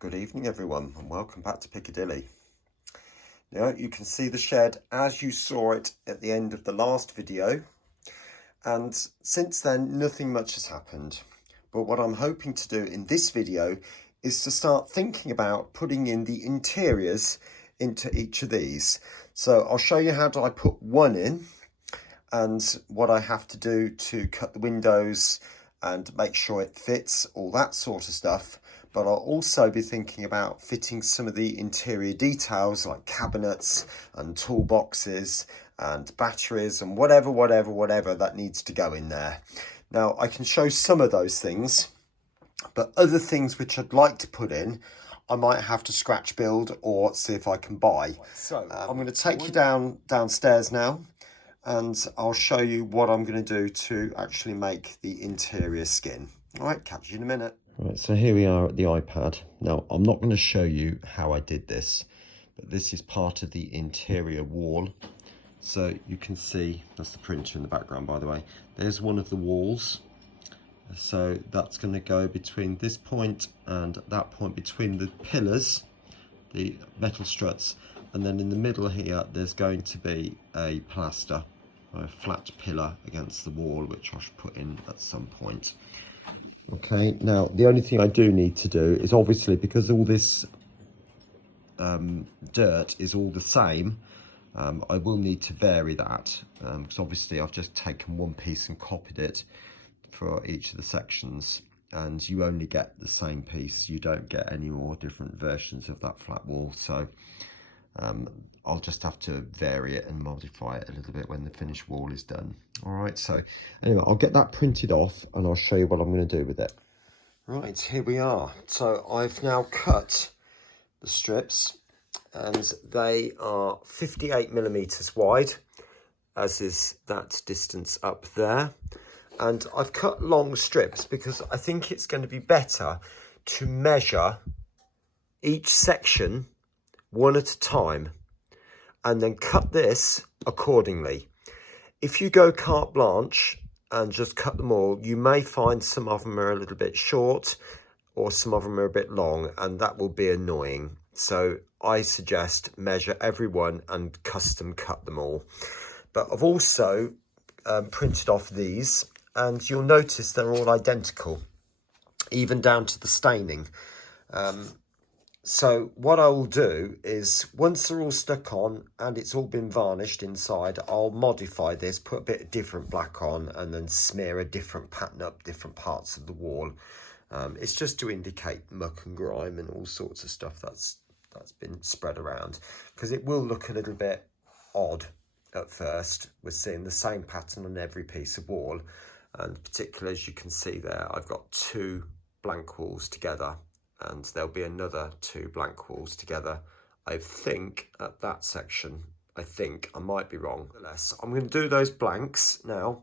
Good evening everyone and welcome back to Piccadilly. Now you can see the shed as you saw it at the end of the last video, and since then nothing much has happened. But what I'm hoping to do in this video is to start thinking about putting in the interiors into each of these. So I'll show you how I put one in and what I have to do to cut the windows and make sure it fits, all that sort of stuff. But I'll also be thinking about fitting some of the interior details like cabinets and toolboxes and batteries and whatever that needs to go in there. Now I can show some of those things, but other things which I'd like to put in I might have to scratch build or see if I can buy. So I'm going to take you downstairs now, and I'll show you what I'm going to do to actually make the interior skin. All right, catch you in a minute. Right, so here we are at the iPad. Now, I'm not going to show you how I did this, but this is part of the interior wall. So you can see, that's the printer in the background, by the way. There's one of the walls. So that's going to go between this point and that point, between the pillars, the metal struts. And then in the middle here, there's going to be a plaster, a flat pillar against the wall, which I should put in at some point. Okay, now the only thing I do need to do is, obviously, because all this dirt is all the same, I will need to vary that, because obviously I've just taken one piece and copied it for each of the sections, and you only get the same piece. You don't get any more different versions of that flat wall. So I'll just have to vary it and modify it a little bit when the finished wall is done. All right, so anyway, I'll get that printed off and I'll show you what I'm going to do with it. Right, here we are. So I've now cut the strips, and they are 58mm wide, as is that distance up there. And I've cut long strips because I think it's going to be better to measure each section one at a time and then cut this accordingly. If you go carte blanche and just cut them all, you may find some of them are a little bit short or some of them are a bit long, and that will be annoying. So I suggest measure everyone and custom cut them all. But I've also printed off these, and you'll notice they're all identical, even down to the staining. So what I will do is, once they're all stuck on and it's all been varnished inside, I'll modify this, put a bit of different black on, and then smear a different pattern up different parts of the wall. It's just to indicate muck and grime and all sorts of stuff that's been spread around, because it will look a little bit odd at first. We're seeing the same pattern on every piece of wall, and particularly as you can see there, I've got two blank walls together, and there'll be another two blank walls together, I think, at that section. I think, I might be wrong. I'm going to do those blanks now.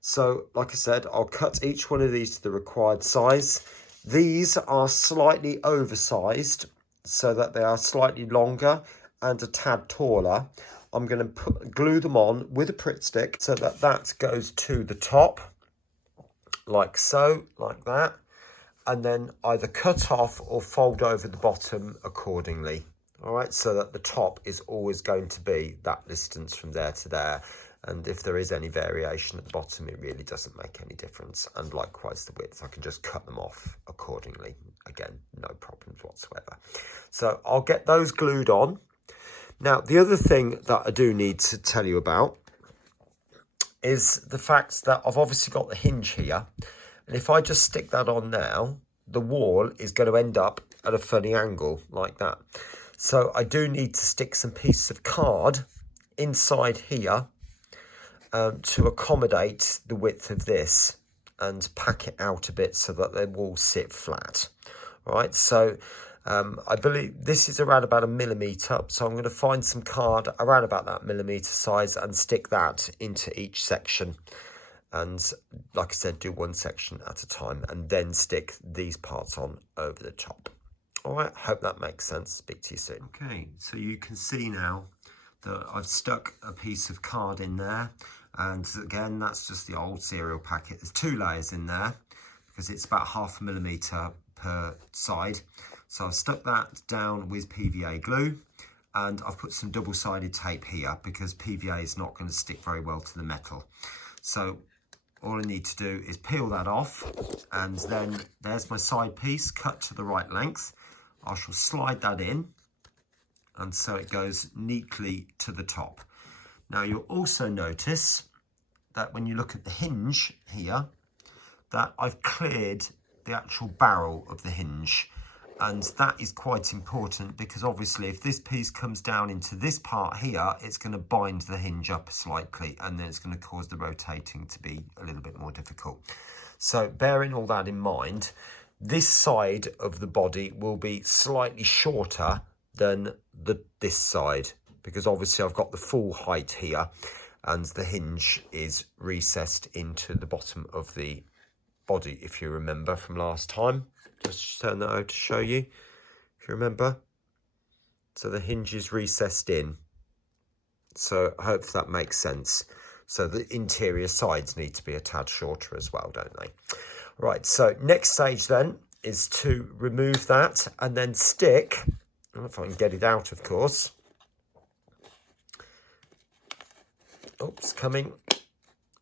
So like I said, I'll cut each one of these to the required size. These are slightly oversized so that they are slightly longer and a tad taller. I'm going to glue them on with a Pritt stick so that that goes to the top, like so, like that, and then either cut off or fold over the bottom accordingly. All right, so that the top is always going to be that distance from there to there. And if there is any variation at the bottom, it really doesn't make any difference. And likewise the width, I can just cut them off accordingly. Again, no problems whatsoever. So I'll get those glued on. Now, the other thing that I do need to tell you about is the fact that I've obviously got the hinge here. And if I just stick that on now, the wall is going to end up at a funny angle like that. So I do need to stick some pieces of card inside here to accommodate the width of this and pack it out a bit so that they will sit flat. All right, so I believe this is around about 1mm, so I'm going to find some card around about that millimetre size and stick that into each section. And like I said, do one section at a time and then stick these parts on over the top. All right, hope that makes sense. Speak to you soon. Okay, so you can see now that I've stuck a piece of card in there. And again, that's just the old cereal packet. There's two layers in there because it's about 0.5 mm per side. So I've stuck that down with PVA glue, and I've put some double-sided tape here because PVA is not going to stick very well to the metal. So all I need to do is peel that off, and then there's my side piece cut to the right length. I shall slide that in, and so it goes neatly to the top. Now you'll also notice that when you look at the hinge here, that I've cleared the actual barrel of the hinge. And that is quite important because obviously if this piece comes down into this part here, it's going to bind the hinge up slightly, and then it's going to cause the rotating to be a little bit more difficult. So bearing all that in mind, this side of the body will be slightly shorter than this side, because obviously I've got the full height here and the hinge is recessed into the bottom of the body, if you remember from last time. Just turn that over to show you, if you remember. So the hinge is recessed in. So I hope that makes sense. So the interior sides need to be a tad shorter as well, don't they? Right, so next stage then is to remove that and then stick, I don't know if I can get it out, of course. Oops, coming.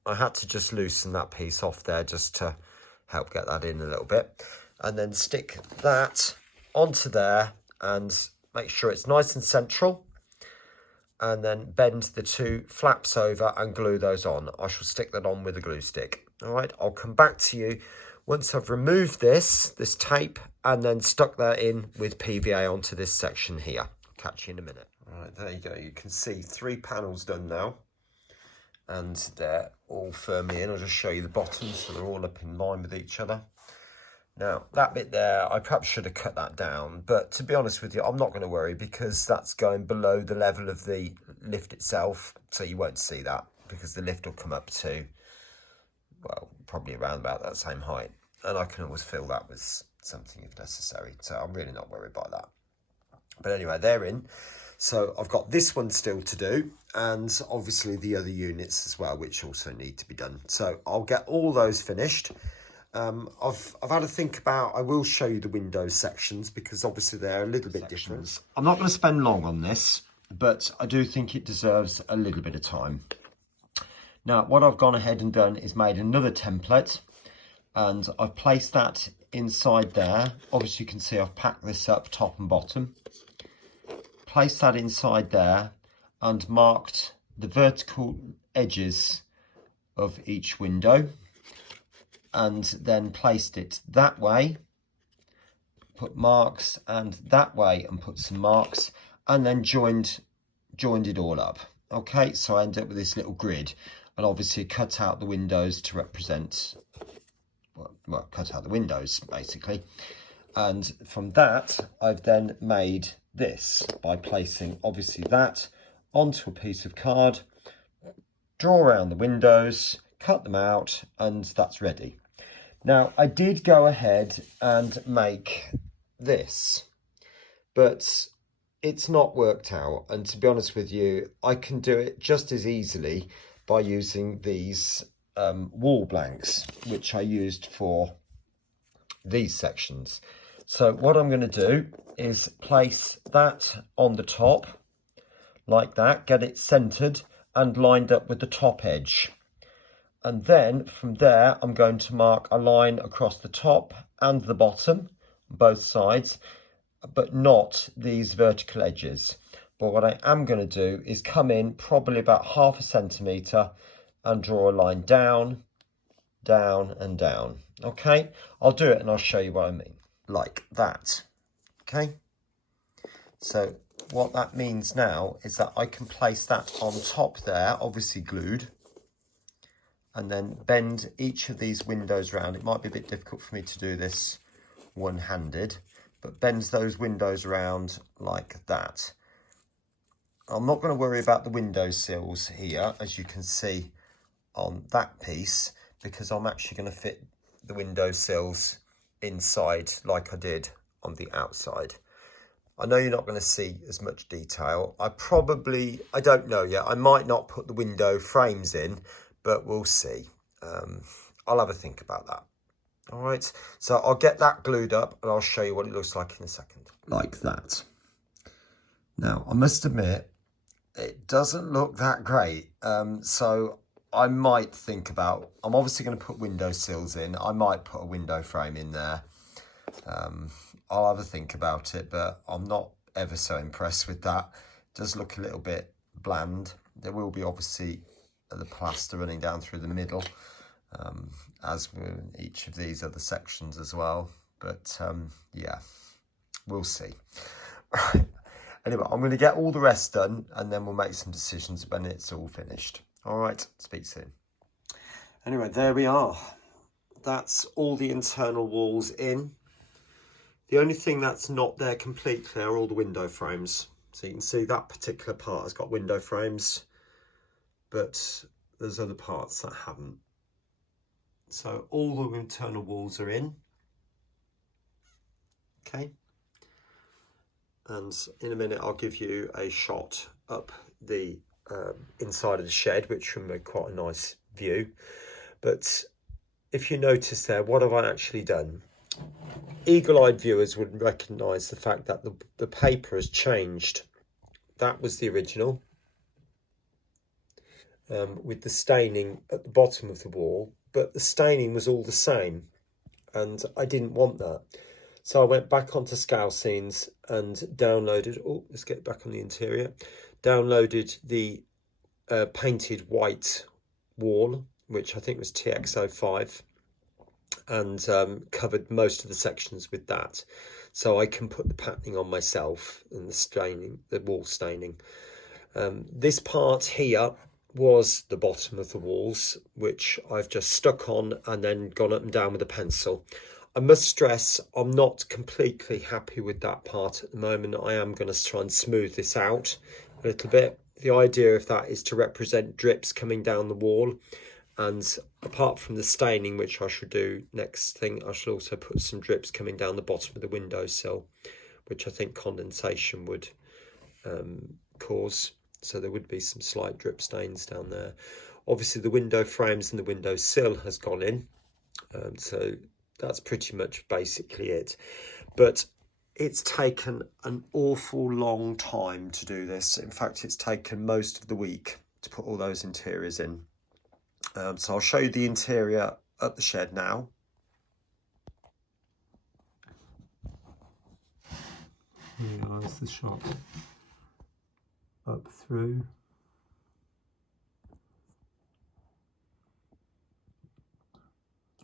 I had to just loosen that piece off there just to help get that in a little bit. And then stick that onto there and make sure it's nice and central. And then bend the two flaps over and glue those on. I shall stick that on with a glue stick. All right, I'll come back to you once I've removed this tape and then stuck that in with PVA onto this section here. Catch you in a minute. All right, there you go. You can see 3 panels done now. And they're all firmly in. I'll just show you the bottoms so they're all up in line with each other. Now, that bit there, I perhaps should have cut that down, but to be honest with you, I'm not going to worry because that's going below the level of the lift itself, so you won't see that because the lift will come up to, well, probably around about that same height, and I can always fill that with something if necessary, so I'm really not worried by that. But anyway, they're in. So I've got this one still to do, and obviously the other units as well, which also need to be done. So I'll get all those finished. I've had to think about, I will show you the windows sections because obviously they're a little bit different. I'm not going to spend long on this, but I do think it deserves a little bit of time. Now, what I've gone ahead and done is made another template, and I've placed that inside there. Obviously you can see I've packed this up top and bottom. Place that inside there and marked the vertical edges of each window, and then placed it that way, put marks, and that way and put some marks, and then joined it all up. Okay, so I end up with this little grid, and obviously cut out the windows to represent, well, cut out the windows basically. And from that I've then made this by placing obviously that onto a piece of card, draw around the windows, cut them out, and that's ready. Now I did go ahead and make this, but it's not worked out, and to be honest with you, I can do it just as easily by using these wall blanks, which I used for these sections. So what I'm going to do is place that on the top like that, get it centered and lined up with the top edge. And then from there, I'm going to mark a line across the top and the bottom, both sides, but not these vertical edges. But what I am going to do is come in probably about 1/2 centimetre and draw a line down, down and down. Okay, I'll do it and I'll show you what I mean. Like that. Okay, so what that means now is that I can place that on top there, obviously glued, and then bend each of these windows round. It might be a bit difficult for me to do this one-handed, but bends those windows around like that. I'm not going to worry about the window sills here, as you can see on that piece, because I'm actually going to fit the window sills inside like I did on the outside. I know you're not going to see as much detail. I don't know yet. I might not put the window frames in, but we'll see. I'll have a think about that. All right, so I'll get that glued up and I'll show you what it looks like in a second. Like that. Now, I must admit, it doesn't look that great. So I might think about, I'm obviously going to put window sills in. I might put a window frame in there. I'll have a think about it, but I'm not ever so impressed with that. It does look a little bit bland. There will be obviously the plaster running down through the middle, as with each of these other sections as well. But yeah, we'll see. Anyway, I'm going to get all the rest done and then we'll make some decisions when it's all finished. All right, speak soon. Anyway, there we are. That's all the internal walls in. The only thing that's not there completely are all the window frames. So you can see that particular part has got window frames, but there's other parts that haven't. So all the internal walls are in. Okay. And in a minute, I'll give you a shot up the inside of the shed, which will make quite a nice view. But if you notice there, what have I actually done? Eagle-eyed viewers would recognise the fact that the paper has changed. That was the original, with the staining at the bottom of the wall, but the staining was all the same, and I didn't want that. So I went back onto Scale Scenes and downloaded, oh, let's get back on the interior, downloaded the painted white wall, which I think was TX05, and covered most of the sections with that. So I can put the patterning on myself and the staining, the wall staining. This part here was the bottom of the walls, which I've just stuck on and then gone up and down with a pencil. I must stress, I'm not completely happy with that part at the moment. I am going to try and smooth this out a little bit. The idea of that is to represent drips coming down the wall. And apart from the staining, which I should do next thing, I should also put some drips coming down the bottom of the windowsill, which I think condensation would cause. So there would be some slight drip stains down there. Obviously, the window frames and the windowsill has gone in. So that's pretty much basically it. But it's taken an awful long time to do this. In fact, it's taken most of the week to put all those interiors in. So I'll show you the interior at the shed now. Here's the shot up through.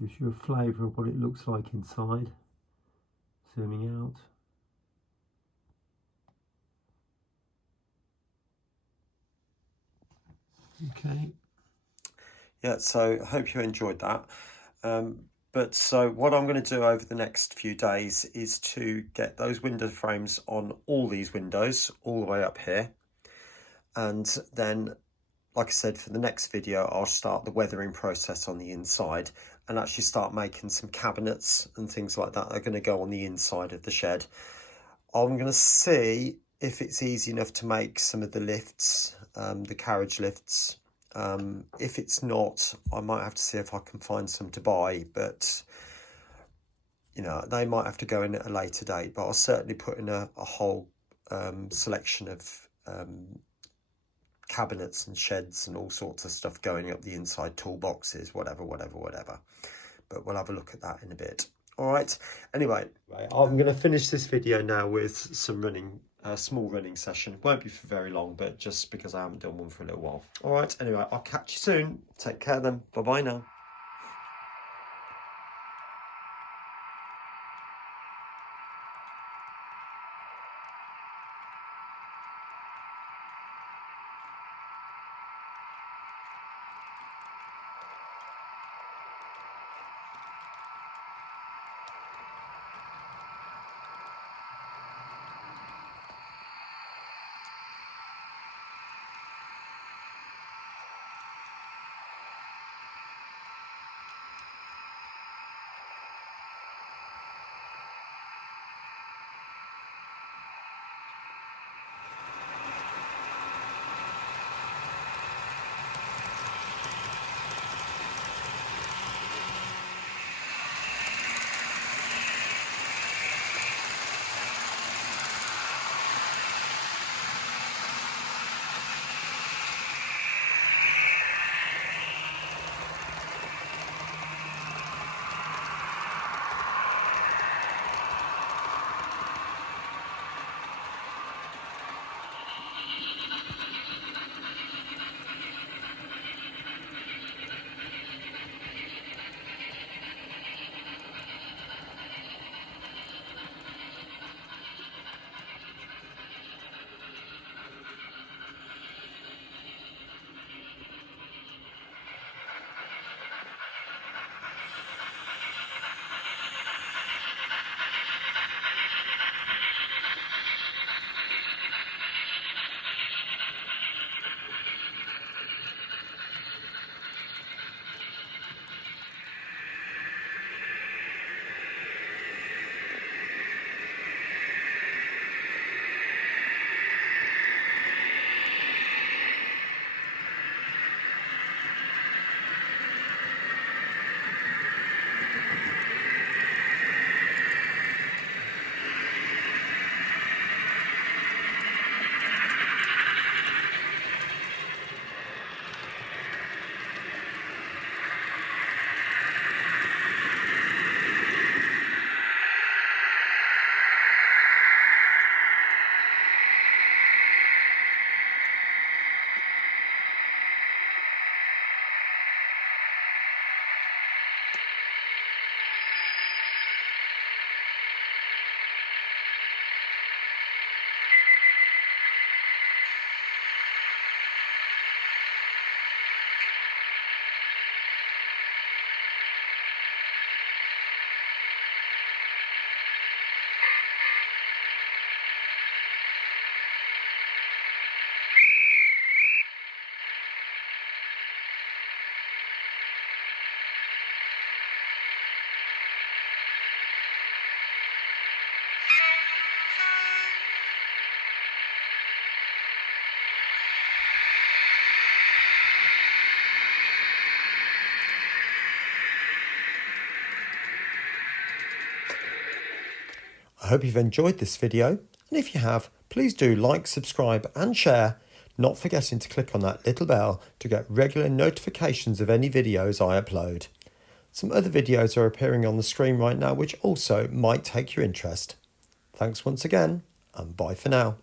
Gives you a flavour of what it looks like inside. Zooming out. Okay. Yeah, so I hope you enjoyed that. But so what I'm going to do over the next few days is to get those window frames on all these windows, all the way up here. And then, like I said, for the next video, I'll start the weathering process on the inside and actually start making some cabinets and things like that are going to go on the inside of the shed. I'm going to see if it's easy enough to make some of the lifts, the carriage lifts. If it's not, I might have to see if I can find some to buy, but you know, they might have to go in at a later date, but I'll certainly put in a whole selection of cabinets and sheds and all sorts of stuff going up the inside, toolboxes, whatever. But we'll have a look at that in a bit. All right. Anyway, I'm going to finish this video now with some running, small running session. Won't be for very long, but just because I haven't done one for a little while. All right. Anyway, I'll catch you soon. Take care then. Bye-bye now. I hope you've enjoyed this video, and if you have, please do like, subscribe and share, not forgetting to click on that little bell to get regular notifications of any videos I upload. Some other videos are appearing on the screen right now which also might take your interest. Thanks once again, and bye for now.